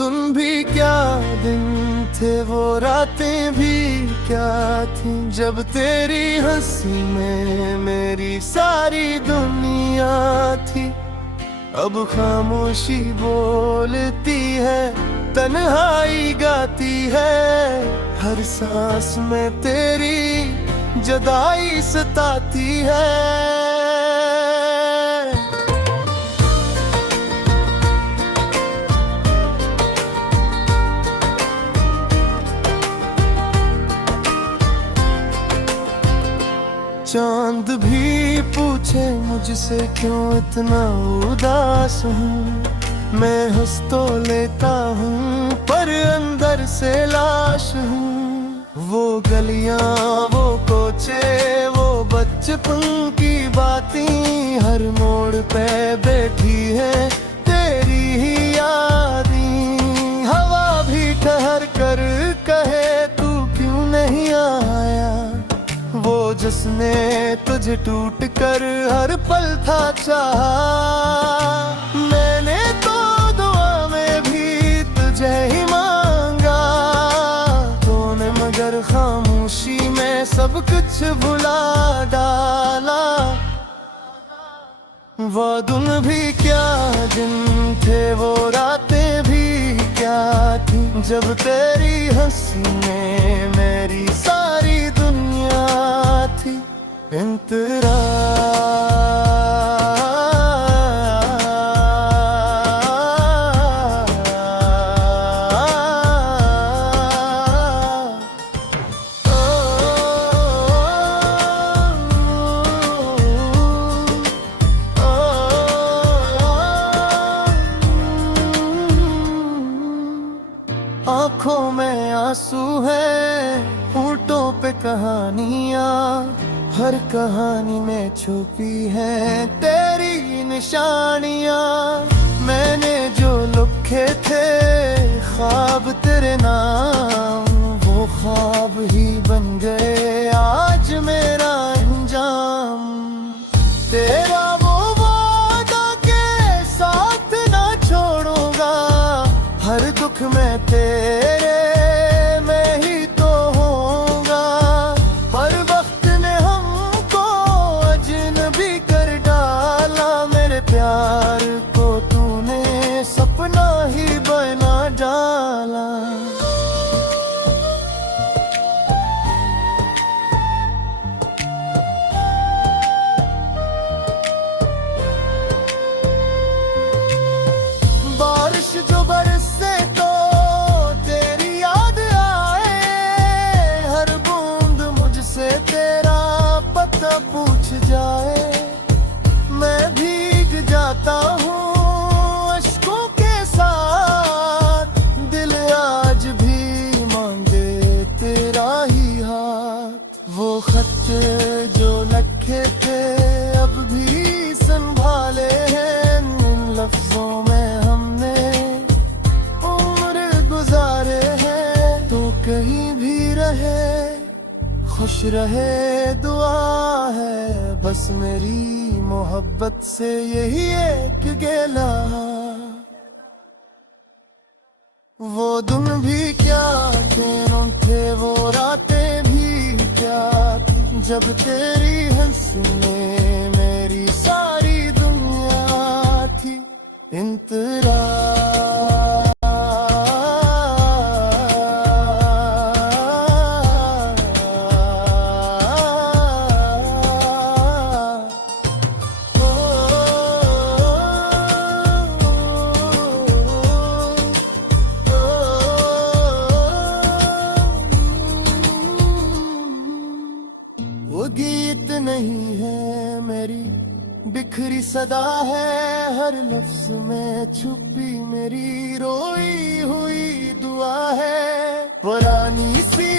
दिन भी क्या दिन थे, वो रातें भी क्या थी, जब तेरी हंसी में मेरी सारी दुनिया थी। अब खामोशी बोलती है, तन्हाई गाती है, हर सांस में तेरी जुदाई सताती है। चांद भी पूछे मुझसे क्यों इतना उदास हूँ, मैं हंस तो लेता हूँ पर अंदर से लाश हूँ। वो गलियाँ, वो कोचे, वो बचपन की बातें, हर मोड़ पे बैठी है तेरी ही यादें। हवा भी ठहर कर कहे तू क्यों नहीं आया, वो जिसने तुझे टूट कर हर पल था चाहा। मैंने तो दुआ में भी तुझे ही मांगा, तूने मगर खामोशी में सब कुछ भुला डाला। वो दिन भी क्या दिन थे, वो रातें भी क्या थी, जब तेरी हंसी में मेरी सारी दुनिया थी। इंतरा आँखों में आंसू है, होठों पे कहानियाँ, हर कहानी में छुपी है तेरी निशानियाँ। मैंने जो लिखे थे ख्वाब तेरे नाम, वो ख्वाब ही बन गए आज मेरा अंजाम। तेरा वो वादा के साथ ना छोड़ूंगा, हर दुख में तेरे मैं ही तो होऊंगा। पर वक्त ने हमको अजनबी कर डाला, मेरे प्यार को तूने सपना ही बना डाला। बारिश जो बरसे तो तेरी याद आए, हर बूंद मुझसे तेरा पता पूछ जाए। मैं भीग जाता हूँ अश्कों के साथ, दिल आज भी मांगे तेरा ही हाथ। वो खत जो लिखे थे अब भी संभाले हैं, इन लफ्जों में हमने उम्र गुजारे हैं। तो कहीं भी रहे खुश रहे दुआ है, बस मेरी मोहब्बत से यही एक गिला। वो दिन भी क्या थे, वो रातें भी क्या थी, जब तेरी हंसी में मेरी सारी दुनिया थी। इंतरा वो गीत नहीं है मेरी बिखरी सदा है, हर लफ्ज में छुपी मेरी रोई हुई दुआ है। पुरानी सी